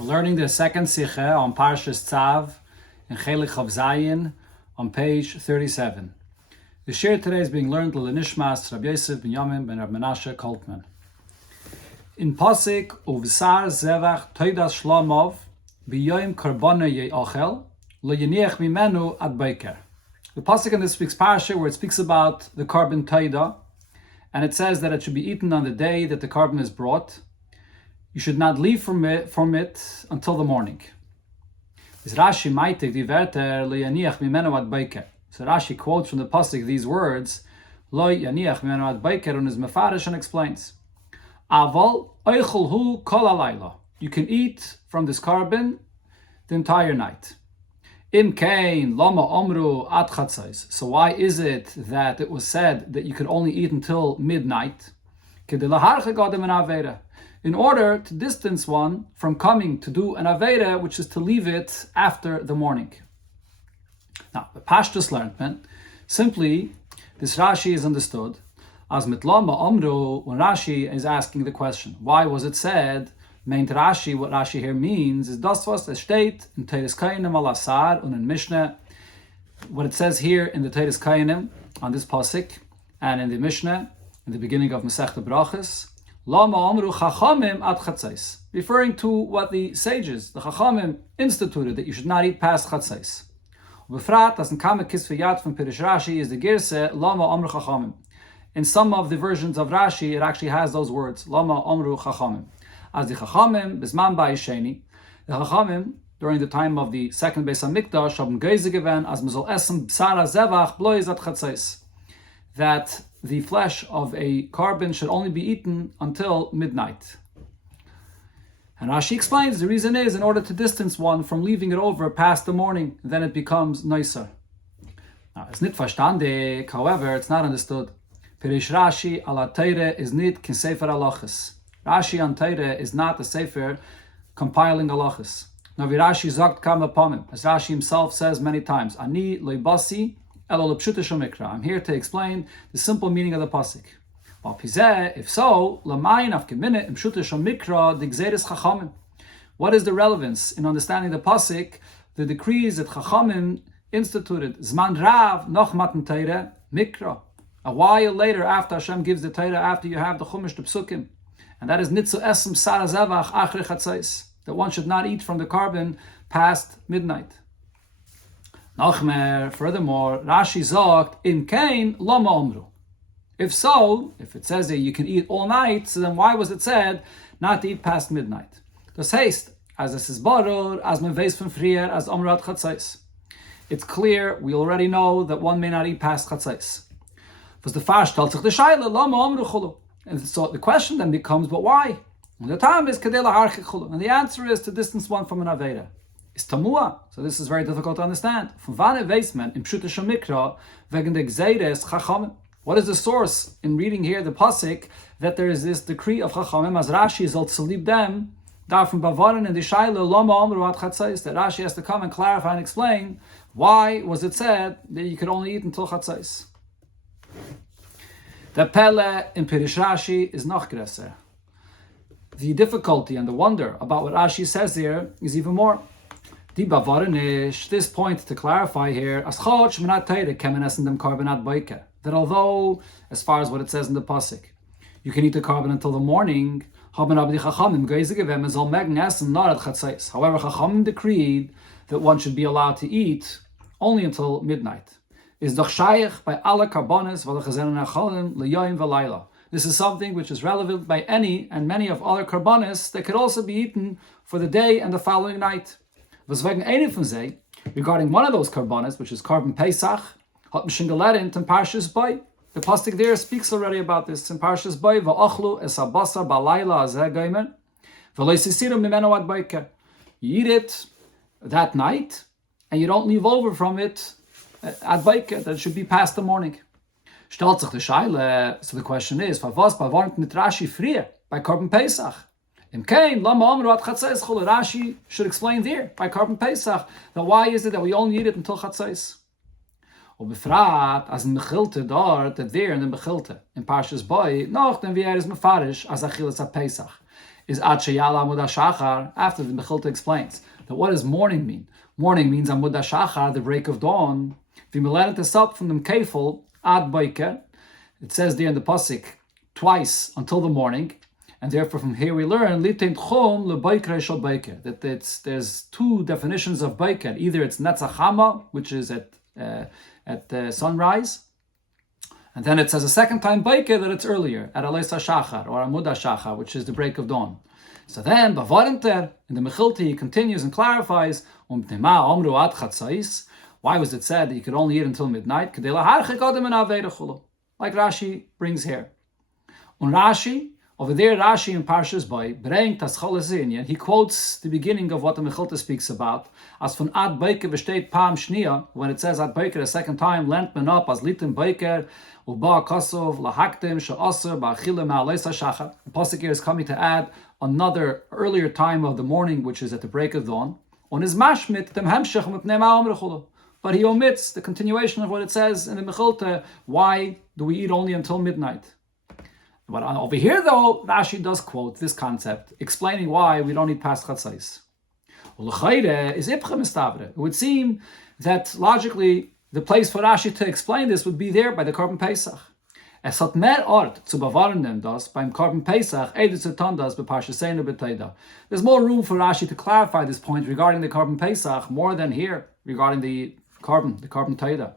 We're learning the second Sikha on Parshas Tzav in Chelek Zayin on page 37. The shir today is being learned L'Nishmas Rabbi Yosef ben Yamin ben Rabbi Menashe Koltman. In Pasik Uvsar Zevach Toidas Shlomov B'yoyim Karbona Ye'ochel Lo-Yeniach Mimenu Ad Beiker. The Pasik in this week's Parsha where it speaks about the carbon Toida, and it says that it should be eaten on the day that the carbon is brought. You should not leave from it until the morning. So Rashi quotes from the pasuk these words, Lo yaniach mimenu ad beiker, and is mefarish and explains, Aval oichel hu kol halayla. You can eat from this carbon the entire night. Im kain lama omru ad chatzos. So why is it that it was said that you could only eat until midnight? In order to distance one from coming to do an Aveda, which is to leave it after the morning. Now, the Pashtus learnment, simply, this Rashi is understood as mitlama omru, when Rashi is asking the question, why was it said? Meint Rashi, what Rashi here means is das was es steht in Teres Kainim al Asar und in Mishnah. What it says here in the Teres Kainim on this pasuk and in the Mishnah in the beginning of Masechta Brachos, Lama Amru Chachamim ad Chatzos, referring to what the sages, the Chachamim, instituted that you should not eat past Chatzos. Befrat, as in Kama Kisviyat from Pirish Rashi, is the Girse Lama Amru Chachamim. In some of the versions of Rashi, it actually has those words, Lama Amru Chachamim. As the Chachamim, Bisman Ba'isheni, the Chachamim, during the time of the second Beis HaMikdash, haben Geise given as Mizol Esem B'sara Zevach Blois ad Chatzos, that the flesh of a carbon should only be eaten until midnight. And Rashi explains the reason is in order to distance one from leaving it over past the morning, then it becomes nicer. Now, it's nicht verstandig, however, it's not understood. Pirish Rashi ala Teire is nit kin sefer halachas. Rashi on Teire is not a sefer compiling halachas. Now, Rashi sagt kam upon as Rashi himself says many times, Ani loibasi I'm here to explain the simple meaning of the pasuk. If so, what is the relevance in understanding the pasuk, the decrees that Chachamim instituted? Zman rav noch matan Torah mikra. A while later, after Hashem gives the Torah, after you have the Chumash, the Psukim, and that is nitzu esem sara zevach achre chatzos, that one should not eat from the carbon past midnight. Furthermore, Rashi sagt, Im kain lama omru. If so, if it says that you can eat all night, so then why was it said not to eat past midnight? Das heißt, as es ist barur, as man weiß von frier, as omrat chatzos. It's clear, we already know that one may not eat past chatzos. Was the fash tells sich the shaila, lama omru chulu. And so the question then becomes, but why? And the time is kadela harche chulu. And the answer is to distance one from an aveda. Is tamua, so this is very difficult to understand. From vane veisman in pshuta shemikra wegen de gzeires chachamim. What is the source in reading here the pasuk that there is this decree of chachamim as Rashi is to leave them da from bavaran and the shaila lama amru ad chatzos, that Rashi has to come and clarify and explain why was it said that you could only eat until chatzos. The pele in Pirish Rashi is noch größer. The difficulty and the wonder about what Rashi says here is even more. This point to clarify here, that although, as far as what it says in the pasuk, you can eat the carbon until the morning, however, Chachamim decreed that one should be allowed to eat only until midnight. This is something which is relevant by any and many of other karbanis that could also be eaten for the day and the following night. Regarding one of those karbanas, which is carbon Pesach, hat man schon gelernt in Parshas Bay. The pasuk there speaks already about this in Parshas Bay. Va'achlu es habasar balayla azeh geimer, v'lo yisisiru mimenu ad beiker. You eat it that night, and you don't leave over from it ad beiker. That should be past the morning. Stellt sich the shaila. So the question is, was bewarnt nit Rashi frier by carbon Pesach? In Kain, Lama Amru at Chatzos Chol, Rashi should explain there by carbon Pesach that why is it that we only eat it until Chatzos? Or befrat as in Mechilte dort that there in the Mechilte in Parshas Bay noch then wie is mefarish as Achilas at Pesach. is Ad Sheyala Amud HaShachar, after the Mechilta explains that what does morning mean? Morning means Amud HaShachar, the break of dawn. V'melenet es up from the Mkefel Ad Boiker. It says there in the Pasuk twice until the morning, and therefore from here we learn Litein Tchom LeBoiker Shel Boiker, that there's two definitions of Boiker. Either it's Netzach Hama, which is at sunrise, and then it says a second time Boiker that it's earlier at Aleis HaShachar or Amud HaShachar, which is the break of dawn. So then Bavarenter in the Mechilta he continues and clarifies Omru Ad Chatzais. Why was it said that you could only eat until midnight? Like Rashi brings here. On Rashi, over there, Rashi in Parshas Boy, he quotes the beginning of what the Mechilta speaks about. As von Ad Boiker besteht Pam Shnia, when it says Ad Boiker a second time, lernt man up as Litim Boiker, Uba Kosov, Lahaktim, Sha'aser, Ba'achile Ma'aleis HaShachar. The Pasuk here is coming to add another earlier time of the morning, which is at the break of dawn. On his mashmit, dem hemshech mipnei ma'om rechulu. But he omits the continuation of what it says in the Mechilta. Why do we eat only until midnight? But over here, though, Rashi does quote this concept, explaining why we don't eat past Chatzais. It would seem that logically the place for Rashi to explain this would be there by the Korban Pesach. Es hat mehr Ort zu bewahren das beim Korban Pesach, das beparshasenu b'teida. There's more room for Rashi to clarify this point regarding the Korban Pesach more than here regarding the Korban Teida.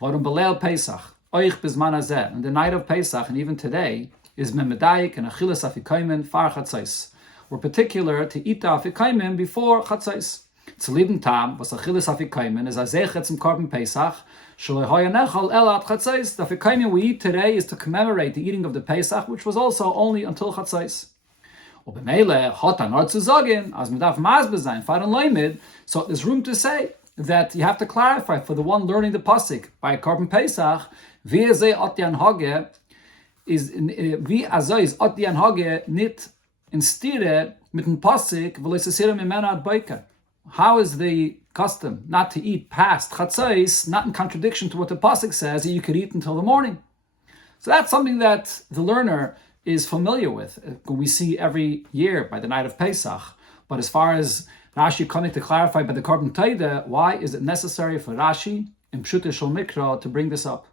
Warum Belel Pesach, oich bizman hazeh, and the night of Pesach and even today is memedayik and achilas afikaimen far chatzais. We're particular to eat the afikaimen before chatzais. Zu lieben tam, was achilas afikaimen is azechet zum Korban Pesach. The afikaimen we eat today is to commemorate the eating of the Pesach, which was also only until chatzais. So there's room to say that you have to clarify for the one learning the pasuk by Korban Pesach, wie is atyan hage nit in stire mit dem pasuk v'leisasira mimena ad boiker. How is the custom not to eat past chatzais, not in contradiction to what the pasuk says that you could eat until the morning? So that's something that the learner is familiar with. We see every year by the night of Pesach. But as far as Rashi coming to clarify by the Korban Teida, why is it necessary for Rashi in Pshutei Shel Mikra to bring this up?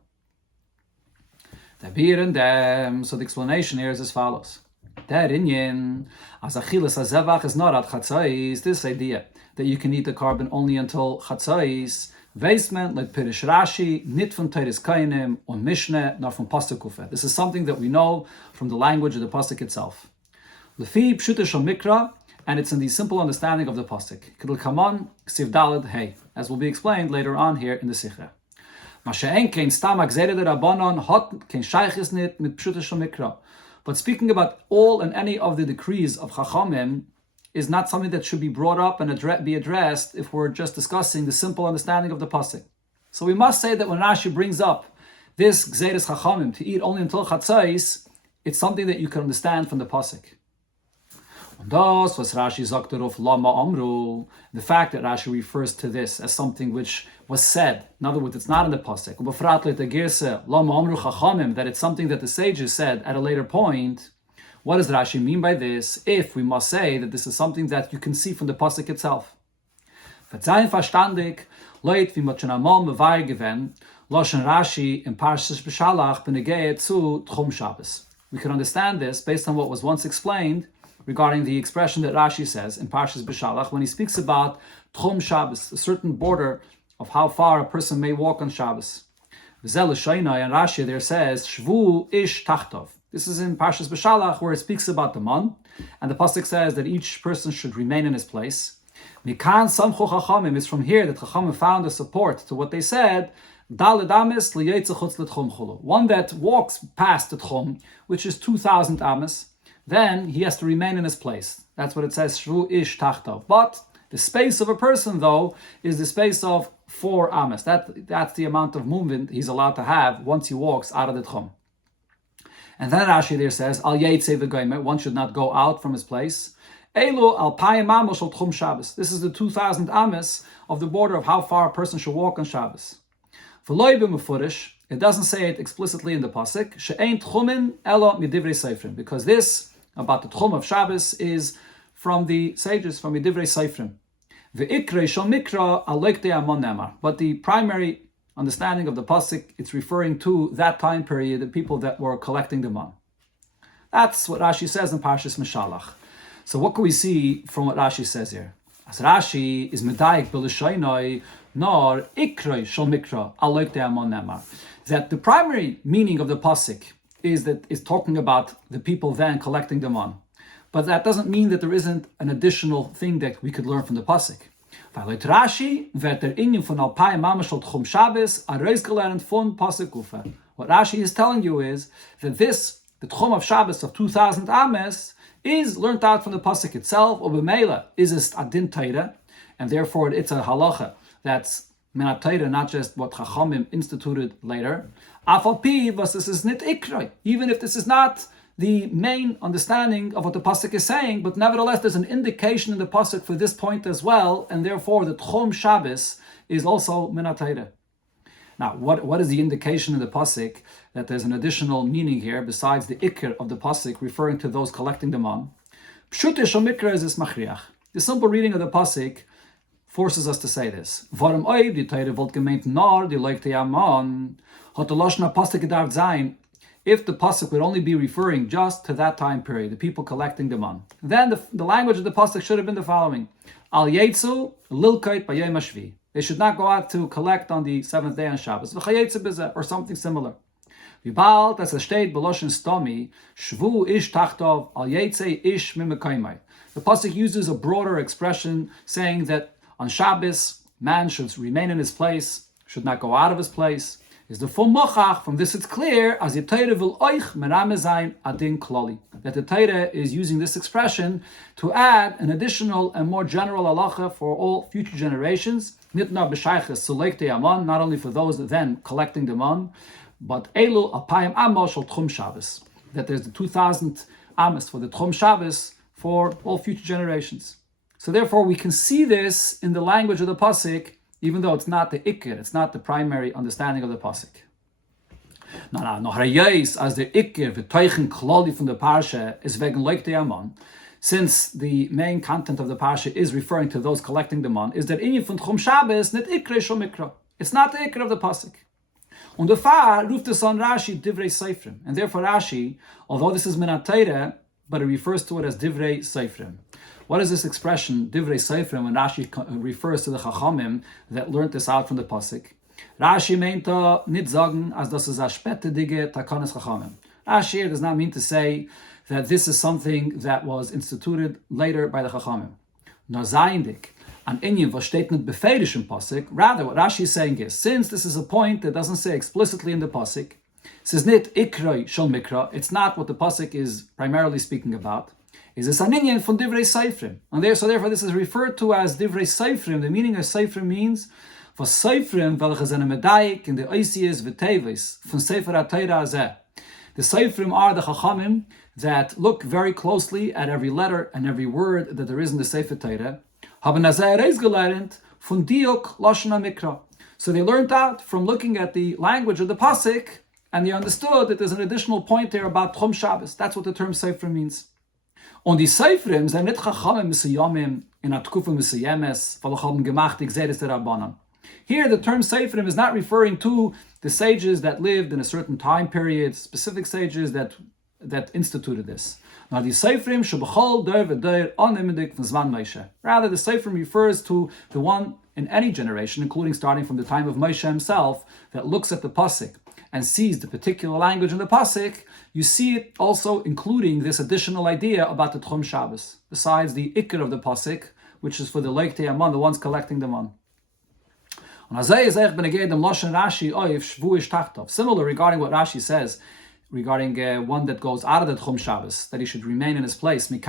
So the explanation here is as follows. Der Inyan, as achilas hazevach is not at chatzais, this idea that you can eat the carbon only until chatzais, Weisman, like Pirish Rashi, nit von Teres Kainim, on Mishnah, nor from Pasuk Kufa. This is something that we know from the language of the Pasuk itself. Lefi Pshutei Shel Mikra, and it's in the simple understanding of the Pasuk. Kedel Kaman, Ksiv Daled, Hey, as will be explained later on here in the Sichra. But speaking about all and any of the decrees of Chachamim is not something that should be brought up and be addressed if we're just discussing the simple understanding of the pasuk. So we must say that when Rashi brings up this Gzeres Chachamim to eat only until Chatzais, it's something that you can understand from the pasuk. Und das, was Rashi sagt darauf, Lama Amru, the fact that Rashi refers to this as something which was said, in other words, it's not in the pasuk, Lama Amru Chachamim, that it's something that the sages said at a later point. What does Rashi mean by this? If we must say that this is something that you can see from the pasuk itself. Verzeihn verstandig, Leut wie man schon einmal mevair gewen, Loshen Rashi in Parshas Beshalach benegeh zu Tchum Shabbos. We can understand this based on what was once explained regarding the expression that Rashi says in Parshas Beshalach when he speaks about Tchum Shabbos, a certain border of how far a person may walk on Shabbos. V'zel Shainai, and Rashi there says Shvu ish tachtov. This is in Parshas Beshalach where it speaks about the man, and the pasuk says that each person should remain in his place. Mikan samchu chachamim, it's from here that chachamim found a support to what they said. Daled ames liyetzachutz l'tchum chulu. One that walks past the tchum, which is 2,000 ames, then he has to remain in his place. That's what it says, shvu ish tachtav. But the space of a person, though, is the space of 4 ames. That's the amount of movement he's allowed to have once he walks out of the tchum. And then Rashi there says, Al Yetze v'goymer, one should not go out from his place. Elu al payim amos shel tchum Shabbos. This is the 2,000 ames of the border of how far a person should walk on Shabbos. V'loi b'mefurish, it doesn't say it explicitly in the pasuk. She'ein tchumin elo midivrei seifrim, because this about the Tchum of Shabbos is from the sages, from the Divrei Seifrim. But the primary understanding of the pasuk, it's referring to that time period, the people that were collecting the man. That's what Rashi says in Parshas Mishalach. So what can we see from what Rashi says here? As Rashi is medayik b'lishaynoi nor ikrei shel mikra aloik de'amon nemar. That the primary meaning of the pasuk is talking about the people then collecting the man. But that doesn't mean that there isn't an additional thing that we could learn from the pasuk. Rashi wird der Inyan von Alpayim Mamash al Tchum Shabbos areis gelernt von pasuk Ufa. What Rashi is telling you is that the Tchum of Shabbos of 2,000 Ames, is learned out from the pasuk itself, or b'meila is a adin Torah, and therefore it's a halacha that's minat Torah, not just what Chachamim instituted later. Afal pi, but this is nit ikroi, even if this is not the main understanding of what the pasuk is saying, but nevertheless there's an indication in the pasuk for this point as well, and therefore the Tchum Shabbos is also minat Torah. Now, what is the indication in the pasuk that there's an additional meaning here besides the ikr of the pasuk referring to those collecting the man? Pshutish mikra is this machriach. The simple reading of the pasuk forces us to say this. Varum oiv die Torah volt gemeint nar die leukte yaman hat the lashna pasuk gedarf sein. If the pasuk would only be referring just to that time period, the people collecting the man, then the language of the pasuk should have been the following: Al yetzu lilkait b'yom hashvi. They should not go out to collect on the seventh day on Shabbos, or something similar. V'bal das steht beloshen stomi shvu ish tachtov al yetze ish mimekaymai. The pasuk uses a broader expression saying that on Shabbos man should remain in his place, should not go out of his place. Is the full mochach. From this it's clear as the Torah will oich meramezayin adin klali, that the Torah is using this expression to add an additional and more general halacha for all future generations. Nitna b'shayches selekte yaman, not only for those then collecting the man, but elu alpayim amos shel Tchum Shabbos, that there's the 2,000 amos for the Tchum Shabbos for all future generations. So therefore we can see this in the language of the pasuk, even though it's not the ikir, it's not the primary understanding of the pasuk. No harayis as the ikir v'toichen klali from the parsha is wegen leukte yaman. Since the main content of the parsha is referring to those collecting the man, is that inyan von Tchum Shabbos net ikre shel mikra. It's not the ikr of the pasuk. Und the far ruft es on Rashi divrei seifrim, and therefore Rashi, although this is minat Torah, but it refers to it as divrei seifrim. What is this expression, divrei seifrim, when Rashi refers to the Chachamim that learned this out from the pasuk? Rashi meint nit sagen, as das is a späte dige takanas Chachamim. Rashi does not mean to say that this is something that was instituted later by the Chachamim. Nor zayendik, an inyan was steht nicht befeirish in pasuk. Rather, what Rashi is saying is, since this is a point that doesn't say explicitly in the pasuk, it says nit ikroi shel mikra, it's not what the pasuk is primarily speaking about. Is this an inyan from divrei seifrim? And therefore this is referred to as divrei seifrim. The meaning of seifrim means for seifrim welche sind medayik in the oisies v'tevis from sefer HaTorah hazeh. The seifrim are the chachamim that look very closely at every letter and every word that there is in the sefer Torah. Haben hazeh reis gelernt von diuk lashon mikra. So they learned out from looking at the language of the pasuk, and they understood that there's an additional point there about Tchum Shabbos. That's what the term seifrim means. Und die Seifrim sind nicht Chachamim Mesuyamim in a Tkufa Mesuyemes, weil haben gemacht Gzeres der Rabbanan. Here the term Seifrim is not referring to the sages that lived in a certain time period, specific sages that instituted this. Now the Seifrim shebachol der v'der onimidik v'zman Moshe. Rather, the Seifrim refers to the one in any generation, including starting from the time of Moshe himself, that looks at the pasuk and sees the particular language in the pasuk. You see it also including this additional idea about the Tchum Shabbos, besides the ikr of the pasuk, which is for the leukte yaman, the ones collecting the man. Similar regarding what Rashi says, regarding one that goes out of the Tchum Shabbos, that he should remain in his place. From here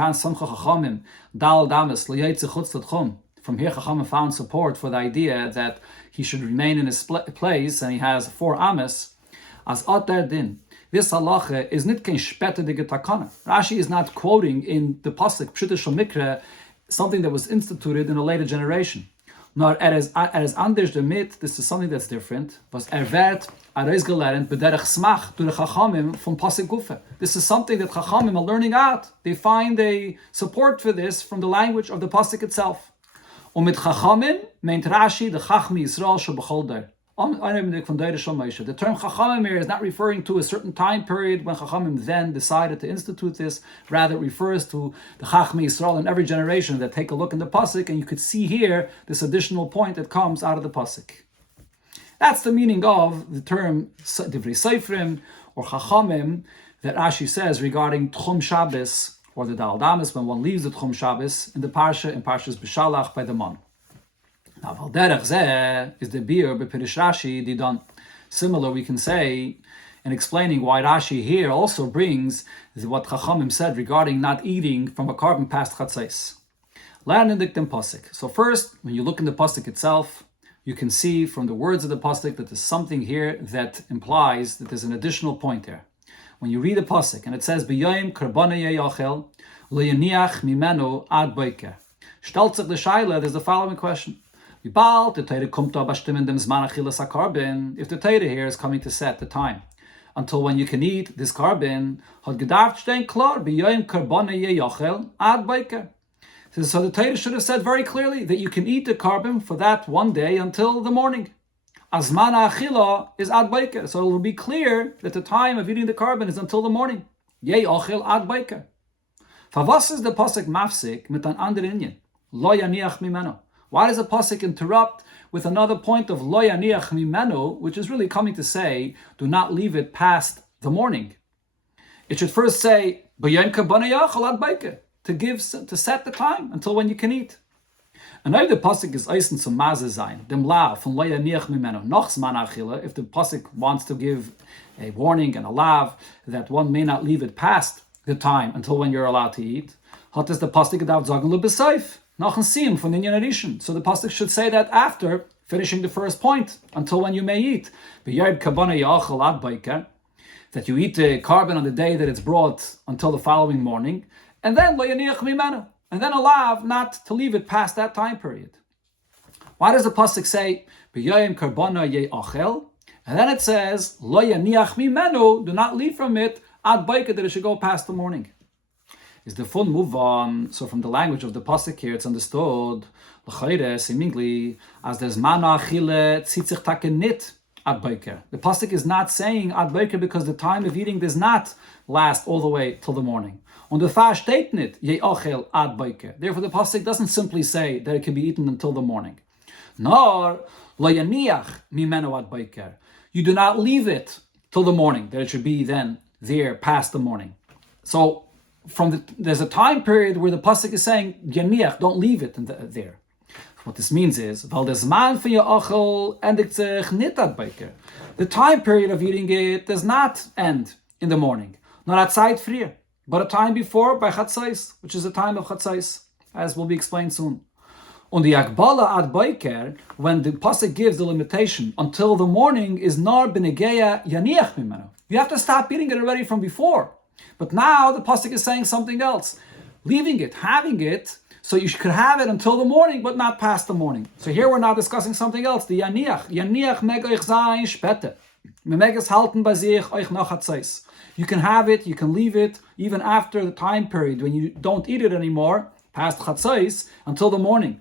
Chachamim found support for the idea that he should remain in his place, and he has 4 ames. As Oster din. This halacha is not kein spätige takana. Rashi is not quoting in the pasuk pshutish mikra something that was instituted in a later generation. Nor is anders damit, this is something that's different. Was wird gelernt b'derech smach durch Chachamim from Pasuk Gufa. This is something that Chachamim are learning out. They find a support for this from the language of the Pasuk itself. Mit Chachamim meint Rashi the Chachmi Yisrael shebechol der. The term Chachamim here is not referring to a certain time period when Chachamim then decided to institute this. Rather, it refers to the Chachmi Yisrael in every generation that take a look in the Pasuk, and you could see here this additional point that comes out of the Pasuk. That's the meaning of the term Divrei Seifrim or Chachamim that Rashi says regarding Tchum Shabbos or the Dal Damas when one leaves the Tchum Shabbos in Parshas B'Shalach by the Mon. Now, Valderech Zeh is the beer b'Pirish Rashi Didan. Similar, we can say, in explaining why Rashi here also brings what Chachamim said regarding not eating from a carbon past Chatzais. Learn in the Pasuk. So first, when you look in the Pasuk itself, you can see from the words of the Pasuk that there's something here that implies that there's an additional point there. When you read the Pasuk and it says, B'yoyim karbana yeyachel, le'yaniach mimenu ad boiker. Stellt sich the Shaila, there's the following question. If the Torah here is coming to set the time until when you can eat this carbon, so the Torah should have said very clearly that you can eat the carbon for that one day until the morning. Azman achila is ad baiker, so it will be clear that the time of eating the carbon is until the morning. Yei ochel ad baiker. Favas is the pasuk mafsik mit an ander inyan lo yaniach mimeno. Why does the pasuk interrupt with another point of lo yaniach mimenu, which is really coming to say, do not leave it past the morning? It should first say b'yom karbana yachal ad baiker, to set the time until when you can eat. And now the pasuk is eisen zum maze sein, dem lav von lo yaniach mimenu noch zman achila. If the pasuk wants to give a warning and a lav that one may not leave it past the time until when you're allowed to eat, hat es the pasuk gedacht sagen lo besaif. So the pasuk should say that after finishing the first point, until when you may eat. That you eat the carbon on the day that it's brought until the following morning, and then and then allow not to leave it past that time period. Why does the pasuk say and then it says do not leave from it ad baika, that it should go past the morning? Is the fun move on? So from the language of the pasuk here, it's understood seemingly as there's mana achile tzitzich takenit ad baiker. The pasuk is not saying ad baiker because the time of eating does not last all the way till the morning. On the fash steht nit ye ochel ad baiker. Therefore, the pasuk doesn't simply say that it can be eaten until the morning. Nor lo yaniach mimenu ad baiker. You do not leave it till the morning, that it should be then there past the morning. So there's a time period where the pasuk is saying yaniach, don't leave it there. What this means is the time period of eating it does not end in the morning, not outside frier, but a time before by chatzais, which is a time of chatzais, as will be explained soon. On the akbala ad baiker, when the pasuk gives the limitation until the morning, is nar b'negeya yaniach mimenu. You have to stop eating it already from before. But now the pasuk is saying something else. Leaving it, having it, so you could have it until the morning, but not past the morning. So here we're now discussing something else. The yaniach. Yaniach meg euch sein später. Me meg es halten bei sich euch nach hatzais. You can have it, you can leave it, even after the time period when you don't eat it anymore, past chatzais, until the morning.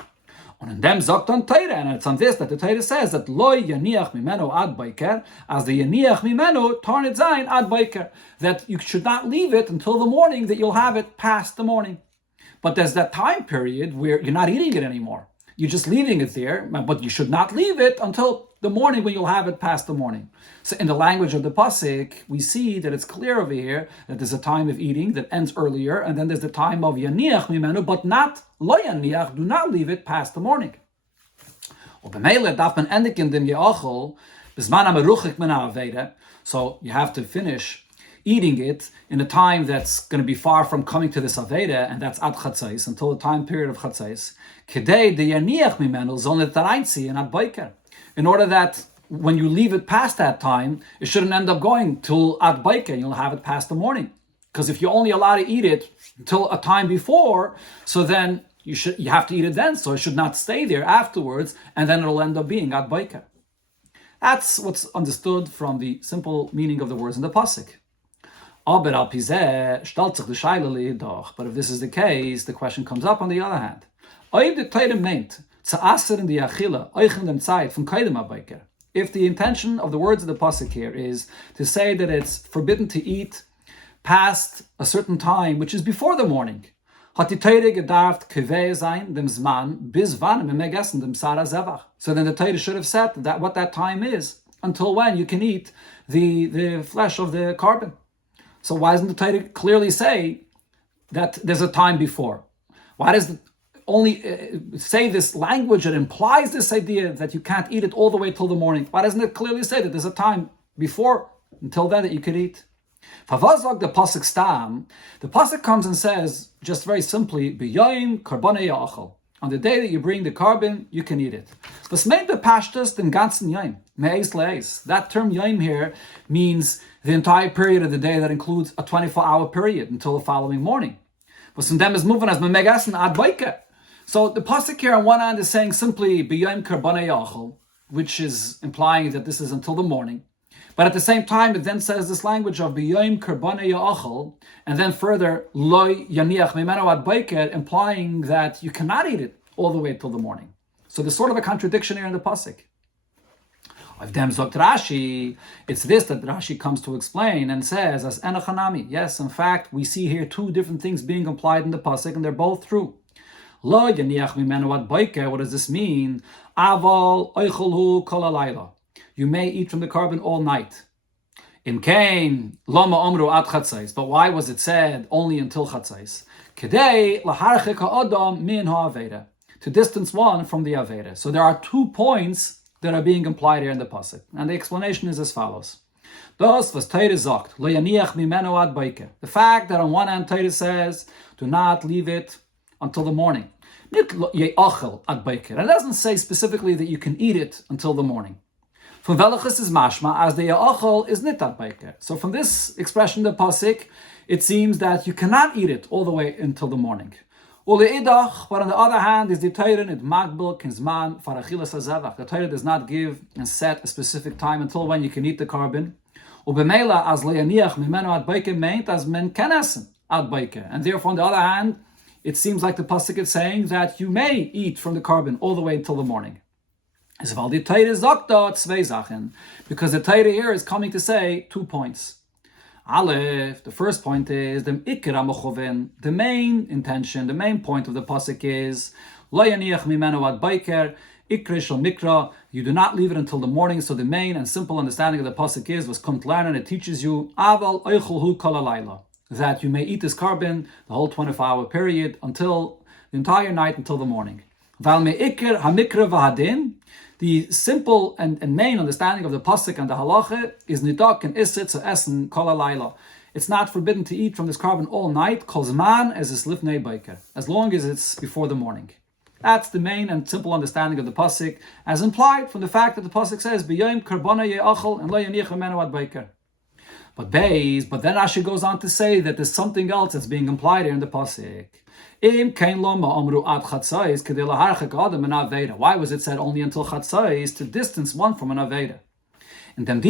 And then sagt on Torah, and it's on this that the Torah says that loy yaniach mimenu ad baiker, as the yaniach mimenu tarnit zayin ad baiker, that you should not leave it until the morning, that you'll have it past the morning. But there's that time period where you're not eating it anymore. You're just leaving it there, but you should not leave it until the morning when you'll have it past the morning. So in the language of the pasuk, we see that it's clear over here that there's a time of eating that ends earlier, and then there's the time of yaniach mimenu, but not lo yaniach, do not leave it past the morning. So you have to finish eating it in a time that's going to be far from coming to this Aveda, and that's ad chatzais, until the time period of chatzais. Kedei de yaniach mimenu zon letarainzi and ad baiker. In order that when you leave it past that time, it shouldn't end up going till ad baiker, and you'll have it past the morning. Because if you only allow to eat it until a time before, so then you have to eat it then, so it should not stay there afterwards, and then it'll end up being ad boiker. That's what's understood from the simple meaning of the words in the pasuk. But if this is the case, the question comes up on the other hand. If the intention of the words of the pasuk here is to say that it's forbidden to eat past a certain time, which is before the morning, so then the Torah should have said that what that time is, until when you can eat the flesh of the carbon. So why doesn't the Torah clearly say that there's a time before? Why does it only say this language that implies this idea that you can't eat it all the way till the morning? Why doesn't it clearly say that there's a time before, until then, that you could eat? The pasuk comes and says, just very simply, "B'yoyim karbonei ya'achal." On the day that you bring the carbon, you can eat it. Was meint the pashtus den ganzen yom, me'eis le'eis. That term yom here means the entire period of the day that includes a 24-hour period until the following morning. Was from them is moving as me'megasen ad boike. So the pasuk here on one hand is saying simply "B'yoyim karbonei ya'achal," which is implying that this is until the morning. But at the same time, it then says this language of b'yoyim karbonei ya'achal, and then further loy yaniach mimeno ad boiker, implying that you cannot eat it all the way till the morning. So there's sort of a contradiction here in the pasuk. Of dem zogt Rashi, it's this that Rashi comes to explain and says as enochanami. Yes, in fact, we see here two different things being implied in the pasuk, and they're both true. Lo yaniach mimeno ad boiker. What does this mean? Aval oicholhu kol halayla. You may eat from the carbon all night. In Cain, lama omru ad chatzais. But why was it said only until chatzais? Kedei laharchik ha'adam min ha'aveda. To distance one from the aveda. So there are 2 points that are being implied here in the pasuk, and the explanation is as follows. Das was Torah sagt, lo yaniach mimeno ad boiker. The fact that on one hand Torah says, do not leave it until the morning. Nit ye'achel ad boiker. It doesn't say specifically that you can eat it until the morning. From velachas is mashma as the ya'achol is nit ad boiker. So from this expression, the pasuk, it seems that you cannot eat it all the way until the morning. Uleidach, but on the other hand, is the Torah it magbel kinzman farachilas hazavach. The Torah does not give and set a specific time until when you can eat the carbon. Ubemela as leyaniach mimeno ad boiker meint as men kenasen ad boiker. And therefore, on the other hand, it seems like the pasuk is saying that you may eat from the carbon all the way until the morning. Because the Torah here is coming to say 2 points. Aleph, the first point is the main intention, the main point of the pasuk is you do not leave it until the morning. So the main and simple understanding of the pasuk was komt learn, and it teaches you that you may eat this carbon the whole 24-hour period until the entire night until the morning. The simple and main understanding of the pasuk and the halacha is nidak and isit to essen kol halayla. It's not forbidden to eat from this carbon all night, kol zman as is lifnei boiker, as long as it's before the morning. That's the main and simple understanding of the pasuk, as implied from the fact that the pasuk says b'yom karbonei ye'achal and lo yanich mimeno ad boiker. But then Rashi goes on to say that there's something else that's being implied here in the pasuk. Why was it said only until chatzais, to distance one from an aveda? And then by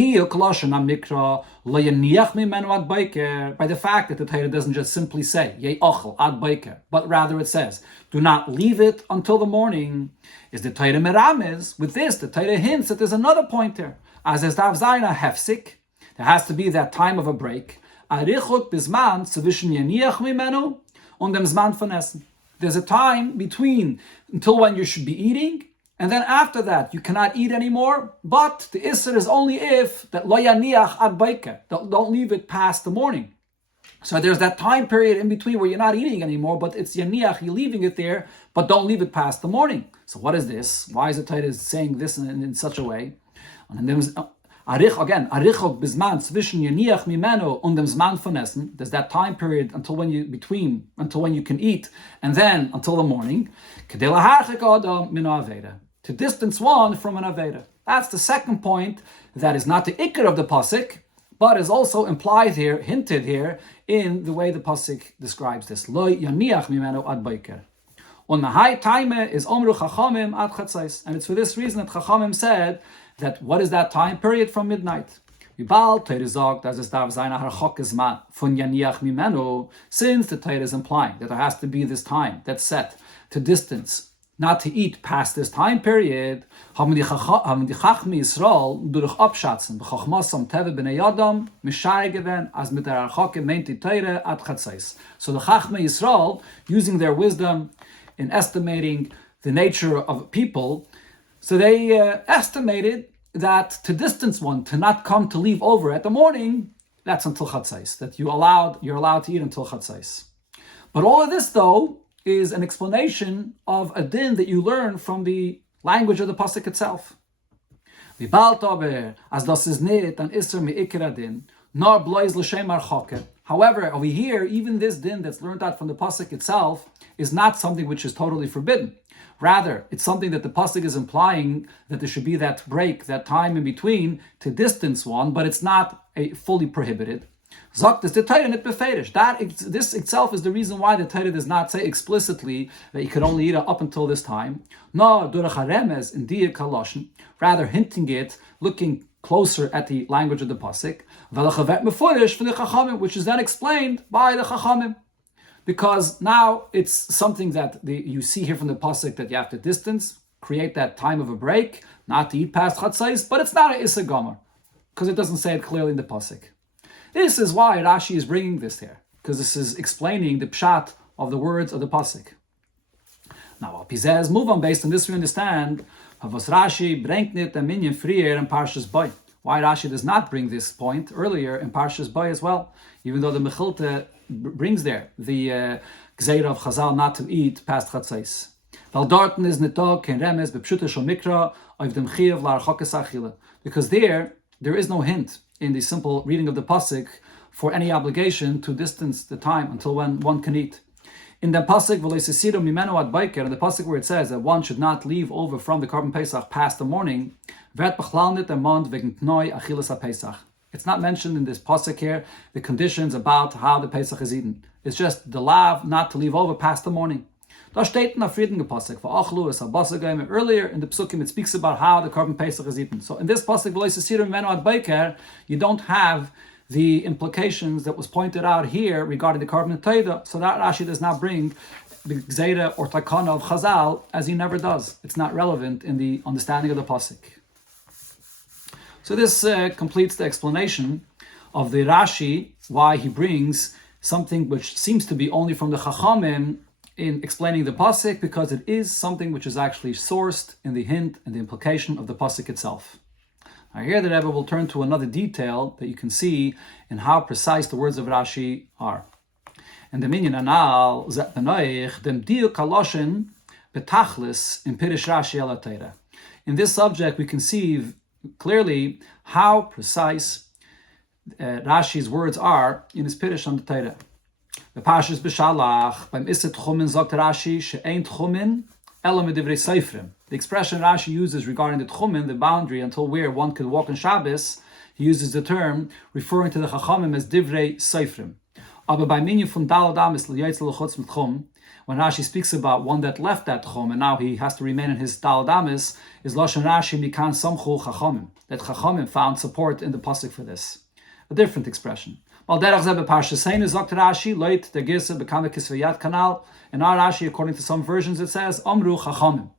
the fact that the Torah doesn't just simply say ye'achal ad boiker, but rather it says do not leave it until the morning. Is the Torah merames? With this, the Torah hints that there's another point there. As is dav zayna hefsik, there has to be that time of a break. Arichut bisman zwischen yeniach mimenu und dem Zman von Essen. There's a time between until when you should be eating, and then after that you cannot eat anymore. But the Isser is only if that lo yaniach ad boiker. Don't leave it past the morning. So there's that time period in between where you're not eating anymore, but it's yaniach, you're leaving it there, but don't leave it past the morning. So what is this? Why is the Torah saying this in such a way? And then arichok bisman zwischen yaniach mimeno und dem Zman von Essen. There's that time period until when you can eat, and then until the morning. To distance one from an aveda. That's the second point. That is not the ikar of the pasuk, but is also implied here, hinted here in the way the pasuk describes this. Lo yaniach mimeno ad boiker. On the high time is Omru Chachamim at Chatzais. And it's for this reason that Chachamim said that what is that time period from midnight? Since the Torah is implying that there has to be this time that's set to distance, not to eat past this time period, so the Chachmei Yisrael, using their wisdom in estimating the nature of people, so they estimated that to distance one, to not come to leave over at the morning, that's until Chatzais, that you're allowed to eat until Chatzais. But all of this, though, is an explanation of a din that you learn from the language of the pasuk itself. However, over here, even this din that's learned out from the pasuk itself is not something which is totally forbidden. Rather, it's something that the pasuk is implying that there should be that break, that time in between to distance one, but it's not fully prohibited. This itself is the reason why the Torah does not say explicitly that you could only eat up until this time. No, rather hinting it, looking closer at the language of the pasuk, which is then explained by the Chachamim. Because now it's something that you see here from the pasuk that you have to distance, create that time of a break, not to eat past Chatzais, but it's not an Issa Gomer, because it doesn't say it clearly in the pasuk. This is why Rashi is bringing this here, because this is explaining the pshat of the words of the pasuk. Now, Pizez move on based on this we understand Havos Rashi bringt nit a minyan frier in Parshas Boy. Why Rashi does not bring this point earlier in Parshas Boy as well, even though the Mechilte brings there the Gzeira of Chazal not to eat past Chatzais. Because there is no hint in the simple reading of the pasuk for any obligation to distance the time until when one can eat. In the pasuk, in the pasuk where it says that one should not leave over from the Korban Pesach past the morning, it's not mentioned in this pasuk here the conditions about how the Pesach is eaten. It's just the lav not to leave over past the morning. Earlier in the psukim it speaks about how the Korban Pesach is eaten. So in this pasuk, you don't have the implications that was pointed out here regarding the Korban Torah. So that Rashi does not bring the Gzeira or Takana of Chazal, as he never does. It's not relevant in the understanding of the pasuk. So this completes the explanation of the Rashi, why he brings something which seems to be only from the Chachamim in explaining the pasuk, because it is something which is actually sourced in the hint and the implication of the pasuk itself. Now here the Rebbe will turn to another detail that you can see in how precise the words of Rashi are. And the minyan anal zet benoich dem diuk kaloshin betachlis in Pirish Rashi ala Torah. In this subject, we conceive clearly how precise Rashi's words are in his Pirish on the Torah. The Pashas B'Shalach beim Iset Chumin sagt Rashi she'ein Chumin ela medivrei seifrim. The expression Rashi uses regarding the Chumin, the boundary until where one could walk on Shabbos, he uses the term referring to the Chachamim as divrei seifrim. Aber bei minyan von Dal Damis l'yotz l'chutz mit Chum, when Rashi speaks about one that left that Chum and now he has to remain in his Dal Damis, is Lashon Rashi mikan samchu Chachamim, that Chachamim found support in the pasuk for this. A different expression. In our Rashi, according to some versions, it says Amru Chachamim,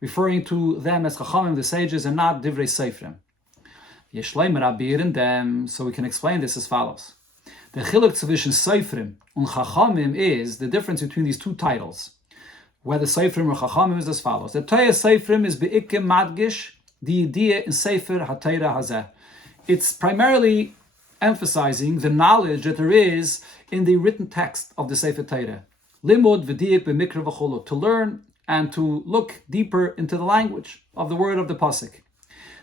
referring to them as Chachamim, the sages, and not Divrei Seifrim. So we can explain this as follows. The chiluk zwischen Seifrim and Chachamim is the difference between these two titles. Whether Seifrim or Chachamim is as follows. The Torah Seifrim is Be'ikim Madgish, the idea in Sefer HaTorah Hazeh. It's primarily emphasizing the knowledge that there is in the written text of the Sefer Torah. Limud v'diik b'mikra v'cholo, to learn and to look deeper into the language of the word of the pasuk.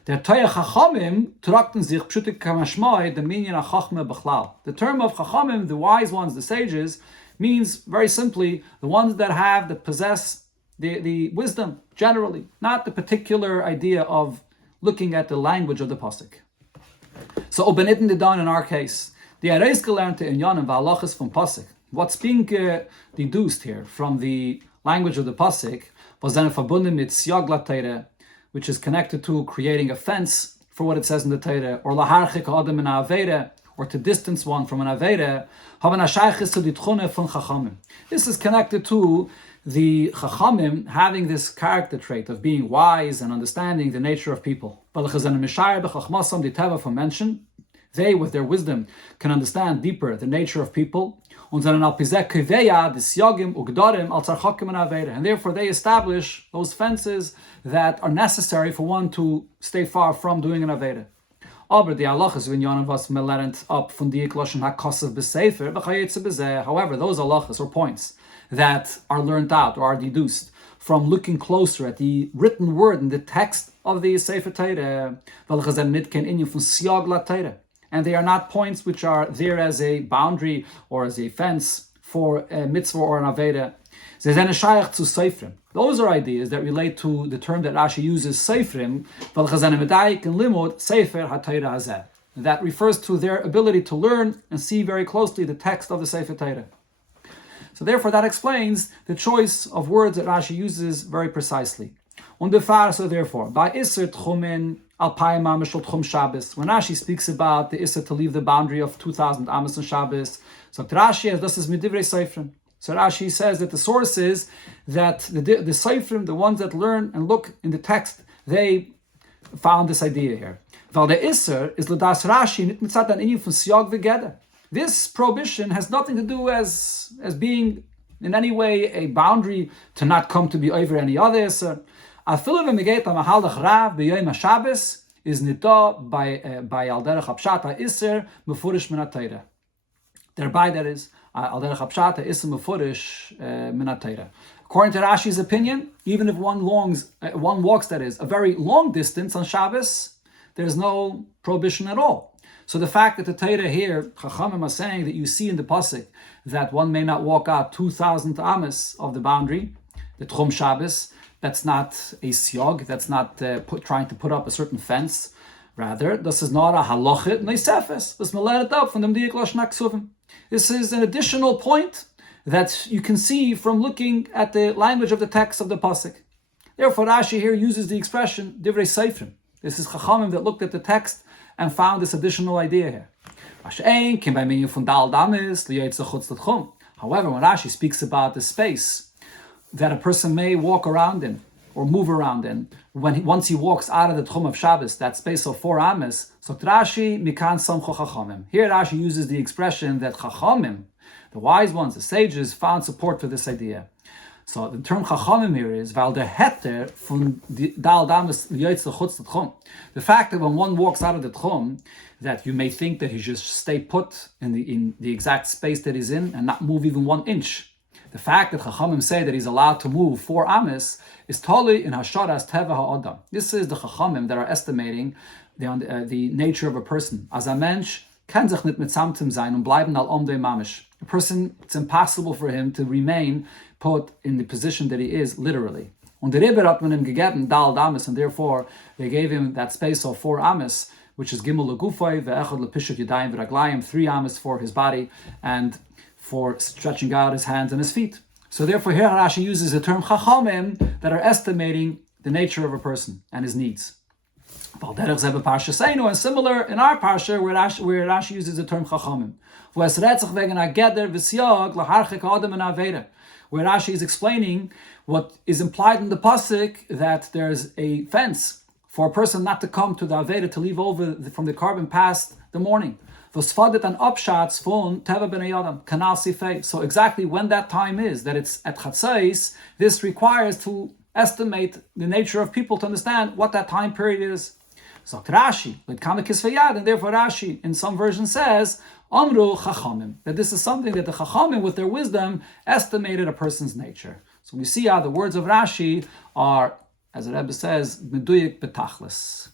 Der Torah Chachamim trachten sich pshutik kamashmai the minyan hachachma b'chlal. The term of Chachamim, the wise ones, the sages, means very simply the ones that possess the wisdom generally, not the particular idea of looking at the language of the pasuk. So, obenitten the down in our case, the Areis gelernte in Yonim v'halachas from pasuk. What's being deduced here from the language of the pasuk, was then verbunden mit Siag la Teire, which is connected to creating a fence for what it says in the Teire, or laharchik adam in aveire, or to distance one from an aveire, haben a shaychus to the tchune von chachamim. This is connected to the chachamim having this character trait of being wise and understanding the nature of people. They, with their wisdom, can understand deeper the nature of people. And therefore they establish those fences that are necessary for one to stay far from doing an Aveda. Aber die halachas vinyan was me lernt up von die kloschen hakasav besefer b'chayetze bezeh. However, those halachas or points that are learned out or are deduced from looking closer at the written word in the text of the Sefer Torah, and they are not points which are there as a boundary or as a fence for a mitzvah or an aveda. Those are ideas that relate to the term that Rashi uses, seifrim, that refers to their ability to learn and see very closely the text of the Sefer Torah. So therefore that explains the choice of words that Rashi uses very precisely. So therefore, by Isser Tchumen Alpayma Mishal Tchum Shabbos, when Rashi speaks about the Isser to leave the boundary of 2,000 Amos and Shabbos, so Rashi, this is Midivrei Seifrim. So Rashi says that the source is that the Seifrim, the ones that learn and look in the text, they found this idea here. Weil the Isser is L'das Rashi nit mitzat an inyan von Siyag v'geder. This prohibition has nothing to do as being in any way a boundary to not come to be over any other Isser. Afilu v'megeit ha'mahalach rav b'yoyim ha'Shabbos is nita by al derech ha'pshat ha'Isser mefurish min ha'Torah. Thereby, that is, al derech ha'pshat ha'Isser mefurish min ha'Torah. According to Rashi's opinion, even if one walks, that is, a very long distance on Shabbos, there's no prohibition at all. So the fact that the Torah here, Chachamim are saying that you see in the pasuk that one may not walk out 2,000 amas of the boundary, the Tchum Shabbos, that's not a siyog, that's not trying to put up a certain fence. Rather, this is not a halachit neisefes. This melet up from the Mdiyak Lashon HaKsuvim. This is an additional point that you can see from looking at the language of the text of the pasuk. Therefore, Rashi here uses the expression divrei seifrim. This is Chachamim that looked at the text and found this additional idea here. However, when Rashi speaks about the space that a person may walk around in or move around in, once he walks out of the Tchum of Shabbos, that space of 4 ames, so Rashi mikan samcho Chachamim. Here Rashi uses the expression that Chachamim, the wise ones, the sages, found support for this idea. So the term Chachamim here is weil der Heter von Dal Damas Yoytz Chutz Tchum. The fact that when one walks out of the Tchum, that you may think that he just stay put in the exact space that he's in and not move even 1 inch. The fact that Chachamim say that he's allowed to move 4 ames is totally in Hasharas Teva Ha'adam. This is the Chachamim that are estimating the nature of a person. As a mensch kann sich nicht mit Samtim sein und bleiben al omdei mamish. A person, it's impossible for him to remain put in the position that he is, literally. Und der Rebbe hat man ihm gegeben, Dal Dames, and therefore they gave him that space of 4 ames, which is Gimel Legufay, Ve'echad Lepishut Yadayim V'Raglayim, 3 ames for his body, and for stretching out his hands and his feet. So therefore here Rashi uses the term Chachamim that are estimating the nature of a person and his needs. And similar in our parsha where Rashi uses the term Chachamim. Where Rashi is explaining what is implied in the pasuk, that there's a fence for a person not to come to the Aveda, to leave over from the carbon past the morning. So exactly when that time is, that it's at Chatzais, this requires to estimate the nature of people to understand what that time period is. So Rashi, and therefore Rashi in some version says, Amru Chachamim, that this is something that the Chachamim with their wisdom estimated a person's nature. So we see how the words of Rashi are, as the Rebbe says, meduyik betachlis.